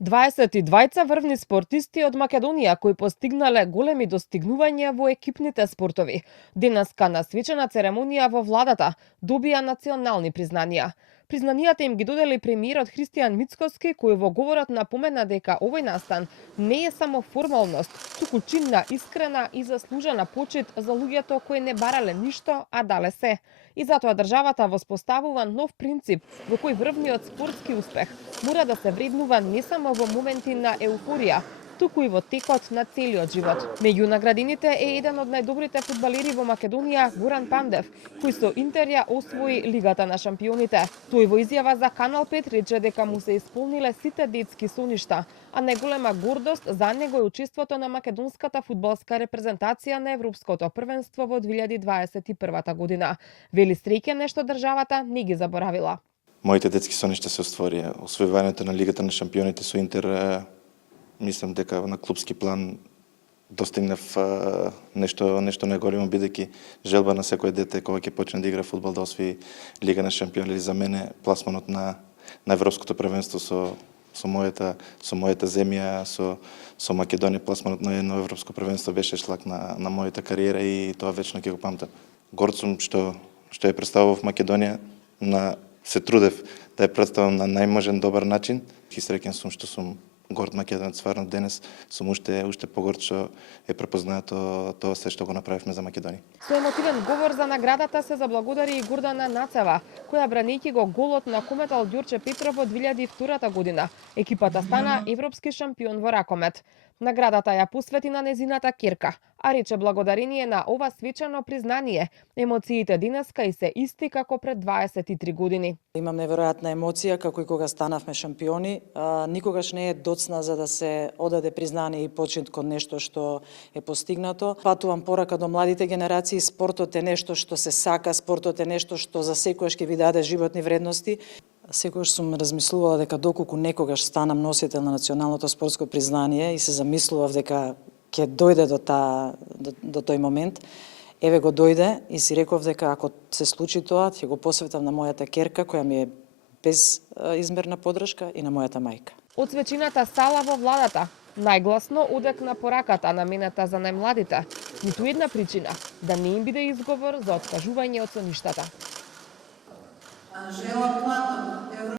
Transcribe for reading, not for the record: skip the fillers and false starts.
22 врвни спортисти од Македонија кои постигнале големи достигнувања во екипните спортови, денеска на свечена церемонија во владата добија национални признанија. Признанијата им ги додели премиерот Христијан Мицкоски, кој во говорот напомена дека овој настан не е само формалност, туку чин на искрена и заслужена почит за луѓето кои не барале ништо, а дале се. И затоа државата воспоставува нов принцип во кој врвниот спортски успех мора да се вреднува не само во моменти на еуфорија, туку и во текот на целиот живот. Меѓу наградените е еден од најдобрите фудбалери во Македонија, Горан Пандев, кој со Интер ја освои Лигата на шампионите. Тој во изјава за Канал 5 рече дека му се исполниле сите детски соништа, а најголема гордост за него е учеството на македонската фудбалска репрезентација на Европското првенство во 2021 година. Вели среќен што државата не ги заборавила. Моите детски соништа се остварија. Освојувањето на Лигата на шампионите со Интер, мислам дека на клубски план достигнав нешто најголемо, бидејќи желба на секој дете кога ќе почне да игра фудбал да освои Лига на шампиони. За мене пласманот на Европското првенство со мојата земја, со Македонија, пласманот на едно европско првенство беше шлак на мојата кариера и тоа вечно ќе го памтам. Горд сум што ја представував Македонија, се трудев да ја представам на најможен добар начин и среќен сум што сум горд македонец. Стварно денес сум уште погорд што е препознаато тоа се што го направивме за Македонија. Со емотивен говор за наградата се заблагодари и Гордана Нацева, која бранејќи го голот на Кометал Ѓурче Петров во 2002 година. Екипата стана европски шампион во ракомет. Наградата ја посвети на незината ќерка, а рече благодарение на ова свечено признание, емоциите денеска и се исти како пред 23 години. Имам неверојатна емоција како и кога станавме шампиони. Никогаш не е доцна за да се одаде признание и почит кон нешто што е постигнато. Патувам порака до младите генерации, спортот е нешто што се сака, спортот е нешто што за секојаш ќе ви даде животни вредности. Секогаш сум размислувала дека доколку некогаш станам носител на националното спортско признание и се замислував дека ќе дојде до тој момент, еве го дојде и си реков дека ако се случи тоа, ќе го посветам на мојата ќерка која ми е без измерна поддршка и на мојата мајка. Од свечината сала во владата најгласно одекна пораката наменета за најмладите. Ниту една причина да не им биде изговор за откажување од соништата. Анжела Платон.